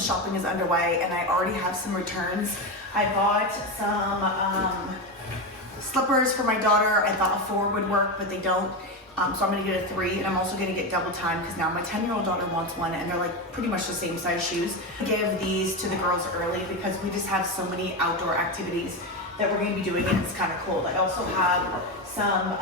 Christmas shopping is underway and I already have some returns. I bought some slippers for my daughter. I thought a 4 would work, but they don't. So I'm gonna get a 3, and I'm also gonna get double time because now my 10-year-old daughter wants one, and they're like pretty much the same size shoes. I give these to the girls early because we just have so many outdoor activities that we're gonna be doing, and it's kind of cold. I also have some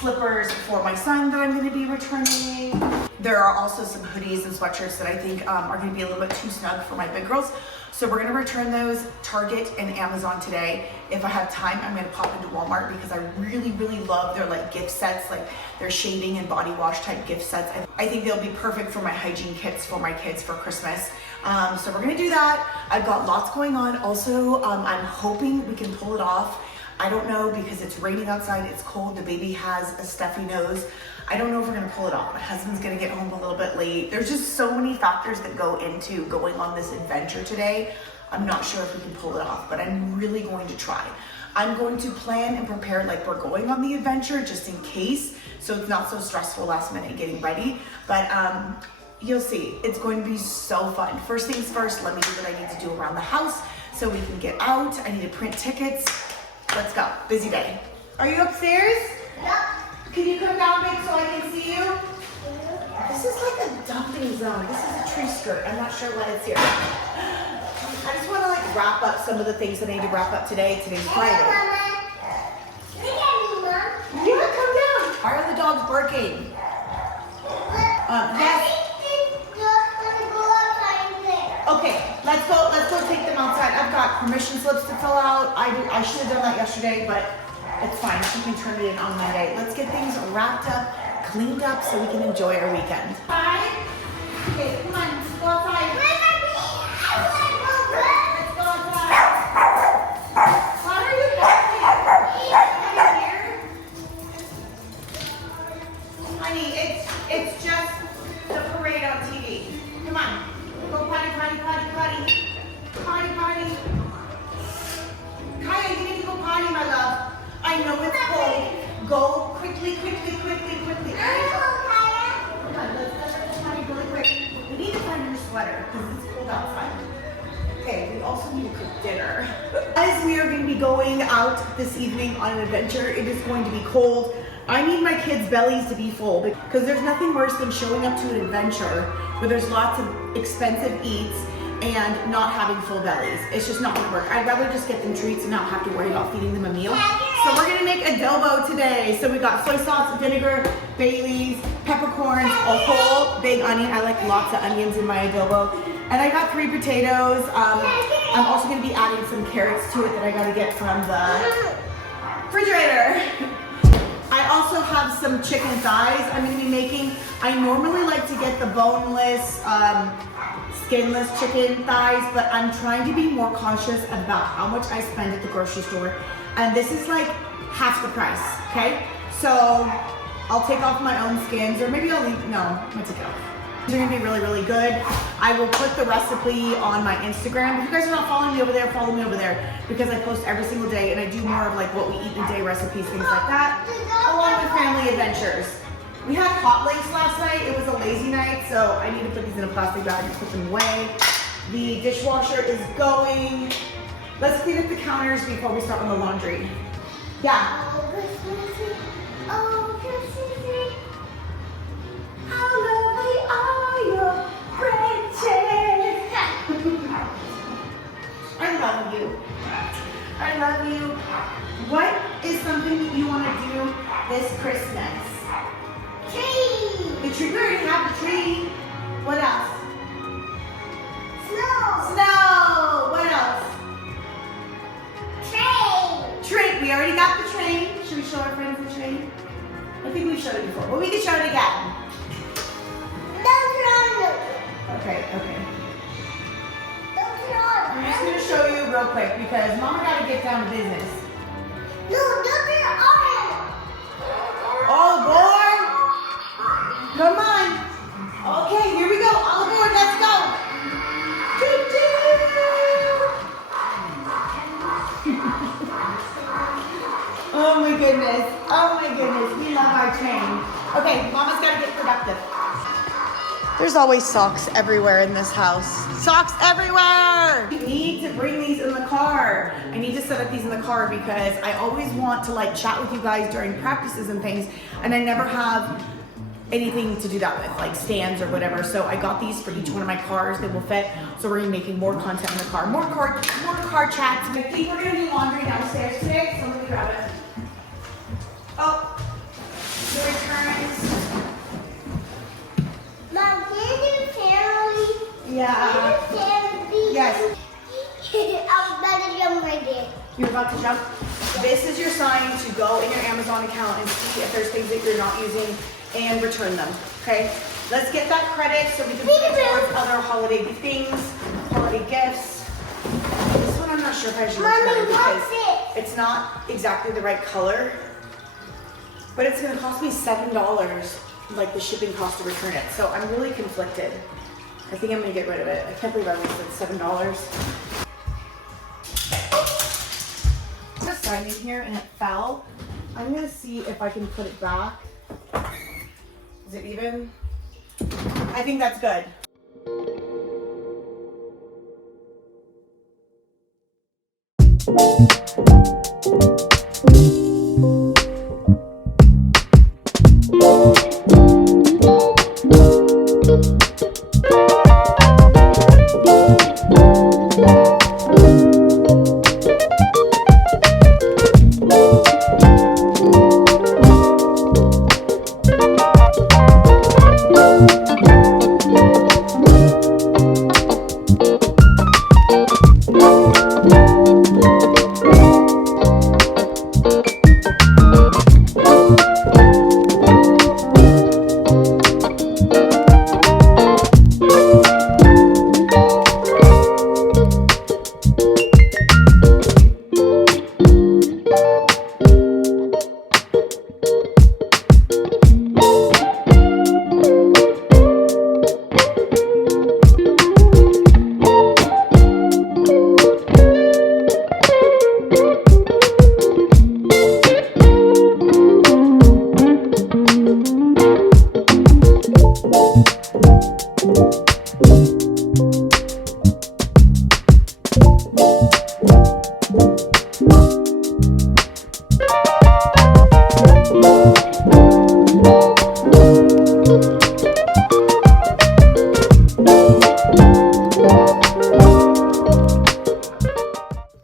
slippers for my son that I'm gonna be returning. There are also some hoodies and sweatshirts that I think are gonna be a little bit too snug for my big girls. So we're gonna return those Target and Amazon today. If I have time, I'm gonna pop into Walmart because I really, really love their like gift sets, like their shaving and body wash type gift sets. I think they'll be perfect for my hygiene kits for my kids for Christmas. So we're gonna do that. I've got lots going on. Also, I'm hoping we can pull it off. I don't know because it's raining outside, it's cold, the baby has a stuffy nose. I don't know if we're gonna pull it off. My husband's gonna get home a little bit late. There's just so many factors that go into going on this adventure today. I'm not sure if we can pull it off, but I'm really going to try. I'm going to plan and prepare like we're going on the adventure just in case, so it's not so stressful last minute getting ready. But you'll see, it's going to be so fun. First things first, let me do what I need to do around the house so we can get out. I need to print tickets. Let's go, busy day. Are you upstairs? Yep. Can you come down big so I can see you? This is like a dumping zone. This is a tree skirt. I'm not sure why it's here. I just want to like wrap up some of the things that I need to wrap up today. Today's Friday. Look at me, Mom. Yeah, come down. Why are the dogs barking? Yes. Okay, let's go take them outside. I've got permission slips to fill out. I should have done that yesterday, but it's fine. She can turn it in on Monday. Let's get things wrapped up, cleaned up so we can enjoy our weekend. Hi. Okay, come on, let's go outside. Let's go outside. What are you doing? Honey, it's just the parade on TV. Come on. Go potty, potty, potty, potty. Potty, potty. Kaya, you need to go potty, my love. I know it's cold. Go quickly, quickly, quickly, quickly. Come on, let's go potty really quick. We need to find your sweater because it's cold outside. Okay, we also need to cook dinner. As we are going to be going out this evening on an adventure, it is going to be cold. I need my kids' bellies to be full because there's nothing worse than showing up to an adventure where there's lots of expensive eats and not having full bellies. It's just not gonna work. I'd rather just get them treats and not have to worry about feeding them a meal. So we're gonna make adobo today. So we got soy sauce, vinegar, Baileys, peppercorns, a whole big onion. I like lots of onions in my adobo. And I got 3 potatoes. I'm also gonna be adding some carrots to it that I gotta get from the refrigerator. I also have some chicken thighs I'm gonna be making. I normally like to get the boneless, skinless chicken thighs, but I'm trying to be more cautious about how much I spend at the grocery store. And this is like half the price, okay? So I'll take off my own skins, or maybe I'll leave, no, I'm gonna take it off. These are gonna be really, really good. I will put the recipe on my Instagram. If you guys are not following me over there, follow me over there because I post every single day and I do more of like what we eat in a day recipes, things like that, along with family adventures. We had hot links last night. It was a lazy night, so I need to put these in a plastic bag and put them away. The dishwasher is going. Let's clean up the counters before we start on the laundry. Yeah. How lovely are your branches? I love you. I love you. What is something that you want to do this Christmas? Tree. The tree. We already have the tree. What else? Snow. Snow. What else? Train. Train. We already got the train. Should we show our friends the train? I think we've showed it before, but we can show it again. Okay. I'm just going to show you real quick because Mama got to get down to business. No, don't do orange. All aboard! Come on. Okay, here we go. All aboard. Let's go. Oh my goodness. Oh my goodness. We love our train. Okay, Mama's got to get productive. There's There's always socks everywhere in this house. Socks everywhere! I need to bring these in the car. I need to set up these in the car because I always want to like chat with you guys during practices and things, and I never have anything to do that with, like stands or whatever. So I got these for each one of my cars. They will fit. So we're gonna be making more content in the car. More car chats. I think we're gonna do laundry downstairs today, so let me grab it. Oh, the returns. Mom, can you tell me? Yeah. Can you tell me? Yes. I'm about to jump right there. You're about to jump. This is your sign to go in your Amazon account and see if there's things that you're not using and return them, okay? Let's get that credit so we can put it towards other holiday things, holiday gifts. This one I'm not sure if I should return because it's not exactly the right color, but it's gonna cost me $7, like the shipping cost to return it. So I'm really conflicted. I think I'm gonna get rid of it. I can't believe I wasted $7. I signed in here and it fell. I'm gonna see if I can put it back. Is it even? I think that's good.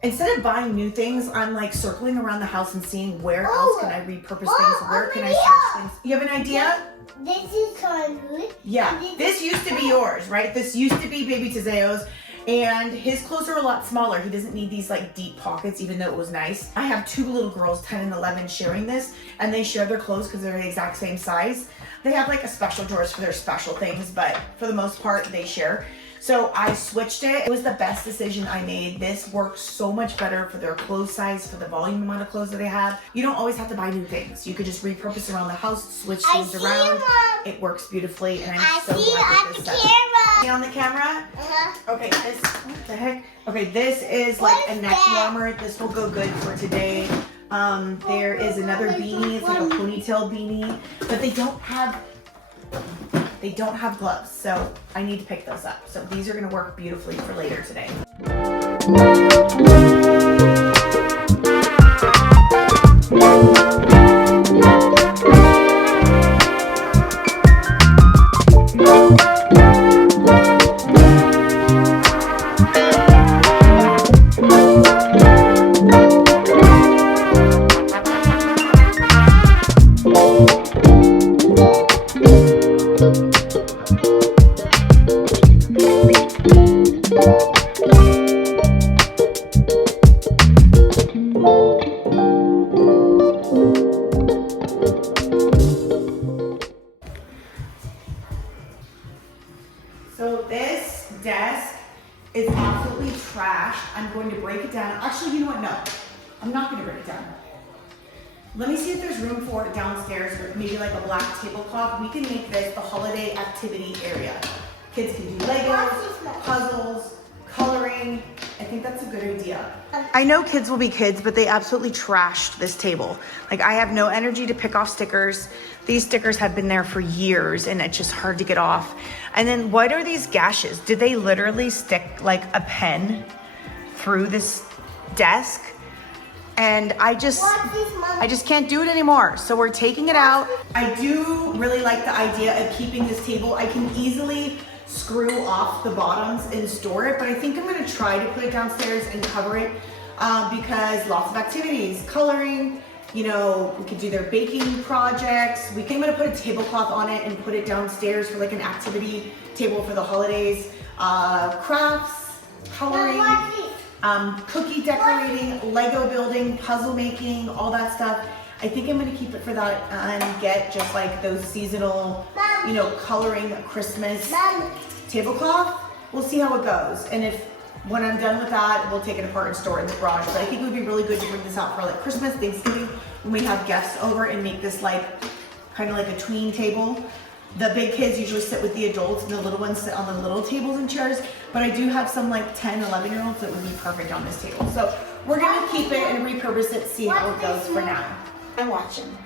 Instead of buying new things, I'm like circling around the house and seeing where else can I repurpose things, where can I switch things. You have an idea? This is Conwood. Yeah, this used to be yours, right? This used to be Baby Tezeo's, and his clothes are a lot smaller. He doesn't need these like deep pockets, even though it was nice. I have two little girls, 10 and 11, sharing this, and they share their clothes because they're the exact same size. They have like a special drawers for their special things, but for the most part, they share. So I switched it. It was the best decision I made. This works so much better for their clothes size, for the volume amount of clothes that they have. You don't always have to buy new things. You could just repurpose around the house, switch things around. It works beautifully, and I'm so glad that this set. See on the camera? Okay, this, what the heck? Okay, this is like a neck warmer. This will go good for today. There is another beanie. It's like a ponytail beanie, but they don't have gloves, so I need to pick those up. So these are gonna work beautifully for later today. So this desk is absolutely trashed. I'm going to break it down. Actually, you know what? No, I'm not going to break it down. Let me see if there's room for it downstairs with maybe like a black tablecloth. We can make this the holiday activity area. Kids can do Legos, puzzles, coloring, I think that's a good idea. I know kids will be kids, but they absolutely trashed this table. Like, I have no energy to pick off stickers. These stickers have been there for years and it's just hard to get off. And then what are these gashes? Did they literally stick like a pen through this desk? And I just can't do it anymore. So we're taking it out. I do really like the idea of keeping this table. I can easily screw off the bottoms and store it, but I think I'm gonna try to put it downstairs and cover it because lots of activities, coloring, you know, we could do their baking projects. I'm gonna put a tablecloth on it and put it downstairs for like an activity table for the holidays, crafts, coloring, cookie decorating, Lego building, puzzle making, all that stuff. I think I'm gonna keep it for that and get just like those seasonal, you know, coloring Christmas tablecloth. We'll see how it goes. And if when I'm done with that, we'll take it apart and store it in the garage. But I think it would be really good to bring this out for like Christmas, Thanksgiving, when we have guests over, and make this like kind of like a tween table. The big kids usually sit with the adults and the little ones sit on the little tables and chairs. But I do have some like 10, 11-year-olds that would be perfect on this table. So we're gonna keep it and repurpose it, see how it goes for now. I'm watching.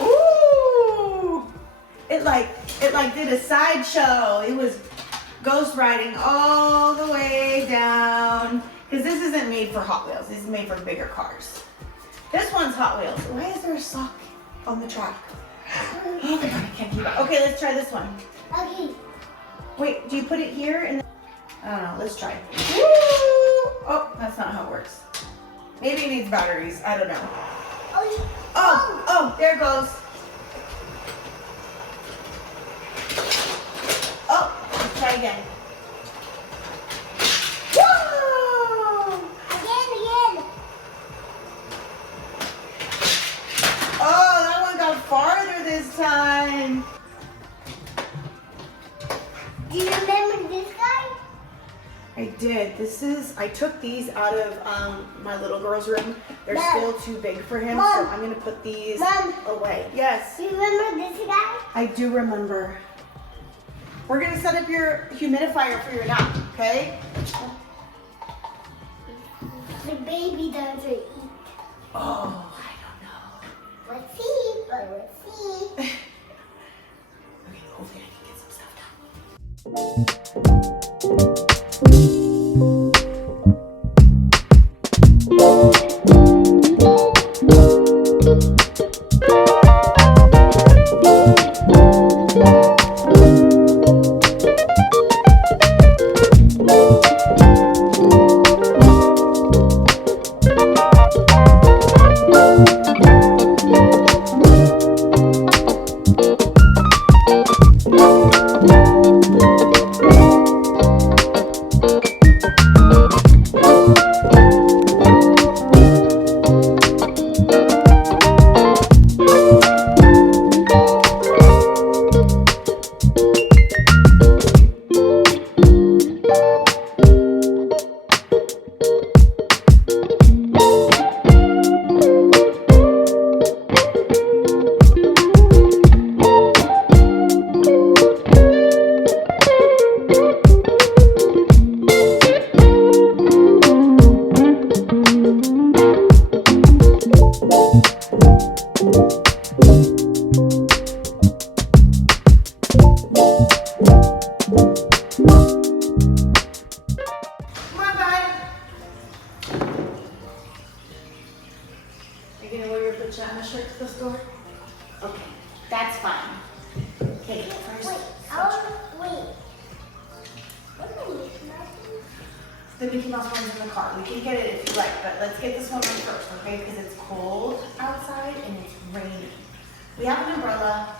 Ooh! It like did a sideshow. It was ghost riding all the way down. Because this isn't made for Hot Wheels. This is made for bigger cars. This one's Hot Wheels. Why is there a sock on the track? Oh my god, I can't keep up. Okay, let's try this one. Okay. Wait, do you put it here and then... I don't know, let's try. Woo! Oh, that's not how it works. Maybe it needs batteries. I don't know. Oh, there it goes. Oh, let's try again. Whoa! Again. Oh, that one got farther this time. Do you remember this guy? I did. I took these out of my little girl's room. They're Mom. still too big for him, Mom. so I'm gonna put these Mom. away. Yes, Do you remember this guy? I do remember. We're gonna set up your humidifier for your nap, okay? The baby doesn't eat. Oh, I don't know. Let's see, but let's see. Okay, hopefully I can get some stuff done. pajama shirt to the store? Okay, that's fine. Okay, first. Wait. What are you smoking? The Mickey Mouse one's in the car. We can get it if you like, but let's get this one on first, okay? Because it's cold outside and it's raining. We have an umbrella.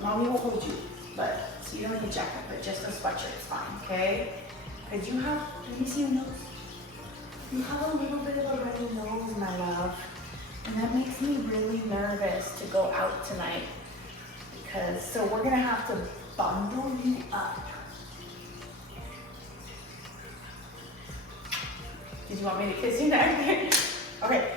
Mommy won't hold you, but so you don't need a jacket, but just a sweatshirt is fine, okay? Because you have, let me see your nose. You have a little bit of a runny nose, my love. And that makes me really nervous to go out tonight. Because, so we're gonna have to bundle you up. Did you want me to kiss you next? Okay.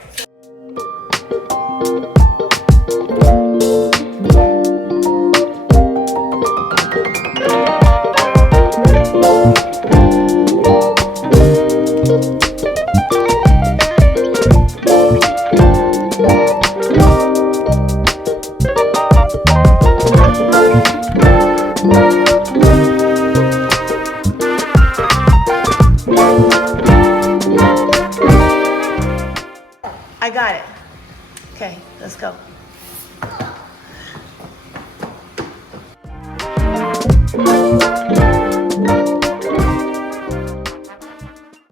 I got it. Okay, let's go.